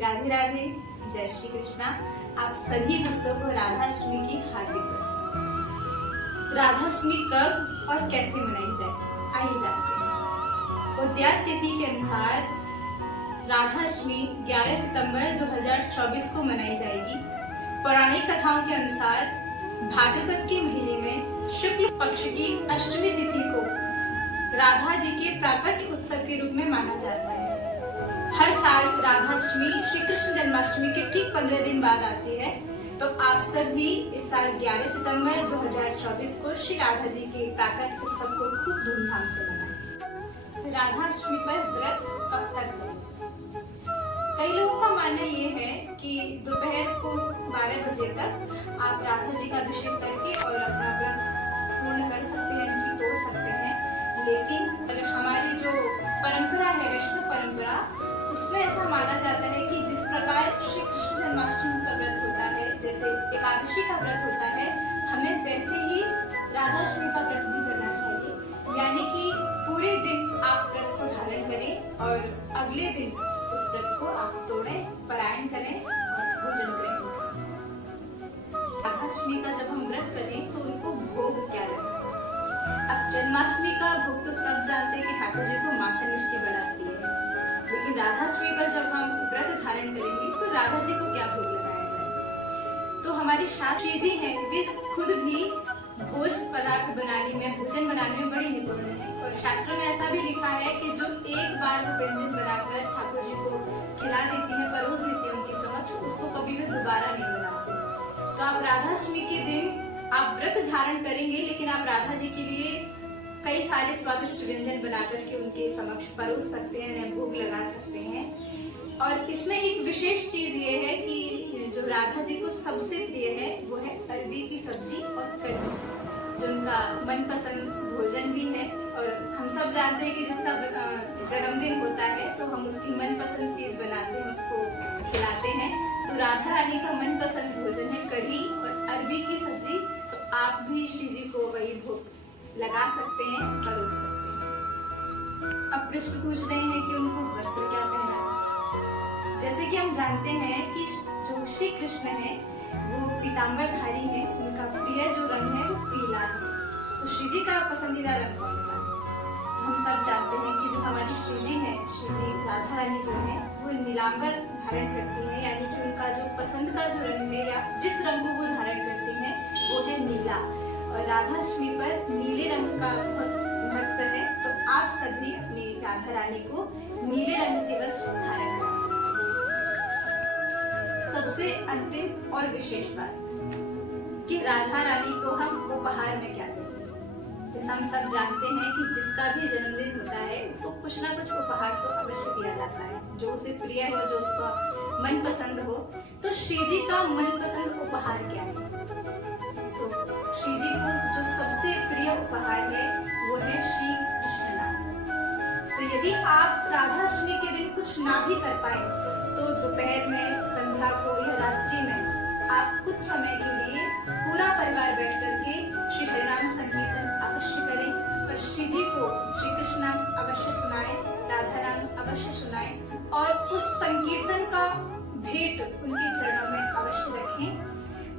राधे राधे, जय श्री कृष्णा। आप सभी भक्तों को राधाष्टमी की हार्दिक बधाई। राधाष्टमी कब और कैसे मनाई जाए, आइए जानते हैं। उद्यात तिथि के अनुसार राधाष्टमी 11 सितंबर 2024 को मनाई जाएगी। पौराणिक कथाओं के अनुसार भाद्रपद के महीने में शुक्ल पक्ष की अष्टमी तिथि को राधा जी के प्राकट्य उत्सव के रूप में माना जाता है। हर साल राधाष्टमी श्री कृष्ण जन्माष्टमी के ठीक 15 दिन बाद आती है, तो आप सब भी इस साल 11 सितंबर 2024 को श्री राधा जी के प्राकट्य उत्सव को खूब धूमधाम से मनाएं। राधाष्टमी पर व्रत कब तक करें? कई लोगों का मानना ये है कि दोपहर को 12 बजे तक आप राधा जी का अभिषेक करके और अपना व्रत पूर्ण कर सकते हैं, उनकी तोड़ सकते हैं। लेकिन हमारी जो परंपरा है, वैष्णव परंपरा, उसमें ऐसा माना जाता है कि जिस प्रकार श्री कृष्ण जन्माष्टमी का व्रत होता है, जैसे एकादशी का व्रत होता है, हमें वैसे ही राधाष्टमी का व्रत भी करना चाहिए। यानी कि पूरे दिन आप व्रत को धारण करें और अगले दिन उस व्रत को आप तोड़ें, पारायण करें और भोजन करें। राधाष्टमी का जब हम व्रत करें तो उनको भोग क्या लगे? अब जन्माष्टमी का भोग तो सब जानते हैं कि ठाकुर जी को माखन मिश्री बनाती है, लेकिन राधाष्टमी पर जब हम व्रत धारण करेंगे तो राधा जी को क्या भोग लगाया जाए? तो हमारे शास्त्री जी हैं, वे खुद भी भोजन पदार्थ बनाने में, भोजन बनाने में बड़ी निपुण है। और शास्त्रों में ऐसा भी लिखा है कि जो एक बार वो व्यंजन बनाकर ठाकुर जी को खिला देती है, परोस देती है उनके समक्ष, उसको कभी भी दोबारा नहीं बनाते। तो आप राधाष्टमी के दिन आप व्रत धारण करेंगे, लेकिन आप राधा जी के लिए कई सारे स्वादिष्ट व्यंजन बना करके उनके समक्ष परोस सकते हैं, भोग लगा सकते हैं। और इसमें एक विशेष चीज ये है कि जो राधा जी को सबसे प्रिय है वो है अरबी की सब्जी और कढ़ी, जो उनका मनपसंद भोजन भी है। और हम सब जानते हैं कि जिसका जन्मदिन होता है तो हम उसकी मनपसंद चीज बनाते हैं, उसको खिलाते हैं। तो राधा रानी का मनपसंद भोजन है कढ़ी और अरबी की सब्जी। तो आप भी श्री जी को वही भोग लगा सकते हैं, परोस सकते हैं। अब प्रश्न पूछ रहे हैं कि उनको वस्त्र क्या पहनाना? जैसे कि हम जानते हैं कि जो श्री कृष्ण है वो पीतांबरधारी है, उनका प्रिय जो रंग है वो पीला है। तो श्री जी का पसंदीदा रंग कौन सा है? तो हम सब जानते हैं कि जो हमारी श्री जी है, श्री जी राधा रानी जो है, वो नीलांबर धारण करती है, यानी कि उनका जो पसंद का जो रंग है या जिस रंग को वो धारण करती है वो है नीला। और राधाष्टमी पर नीले रंग का बहुत महत्व है, तो आप सभी अपनी राधा रानी को नीले रंग के वस्त्र धारण करा सकते हैं। सबसे अंतिम और विशेष बात कि राधा रानी को हम उपहार में क्या देते हैं? जैसे हम सब जानते हैं कि जिसका भी जन्मदिन होता है उसको कुछ ना कुछ उपहार तो अवश्य दिया जाता है, जो उसे प्रिय हो, जो उसका मनपसंद हो। तो श्री जी का मनपसंद उपहार क्या है? श्री जी को जो सबसे प्रिय उपहार है वो है श्री कृष्ण नाम। तो यदि आप राधाष्टमी के दिन कुछ ना भी कर पाए तो दोपहर में, संध्या को या रात्रि में आप कुछ समय के लिए पूरा परिवार बैठ करके श्री हरिनाम संकीर्तन अवश्य करें और श्री जी को श्री कृष्ण नाम अवश्य सुनाएं, राधा नाम अवश्य सुनाएं और उस संकीर्तन का भेंट उनके चरणों में अवश्य रखें।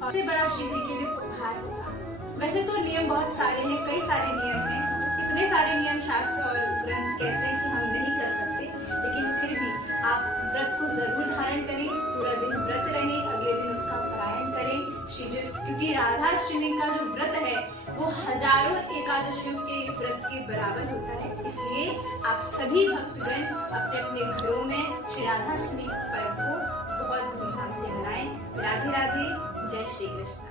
और सबसे बड़ा श्री जी के लिए उपहार होगा। वैसे तो नियम बहुत सारे हैं, कई सारे नियम हैं, इतने सारे नियम शास्त्र और ग्रंथ कहते हैं कि हम नहीं कर सकते, लेकिन फिर भी आप व्रत को जरूर धारण करें, पूरा दिन व्रत रहें, अगले दिन उसका पारायण करें श्री जी, क्योंकि राधाष्टमी का जो व्रत है वो हजारों एकादशियों के व्रत के बराबर होता है। इसलिए आप सभी भक्तगण अपने अपने घरों में श्री राधाष्टमी पर्व को बहुत धूमधाम से मनाएं। राधे राधे, जय श्री कृष्ण।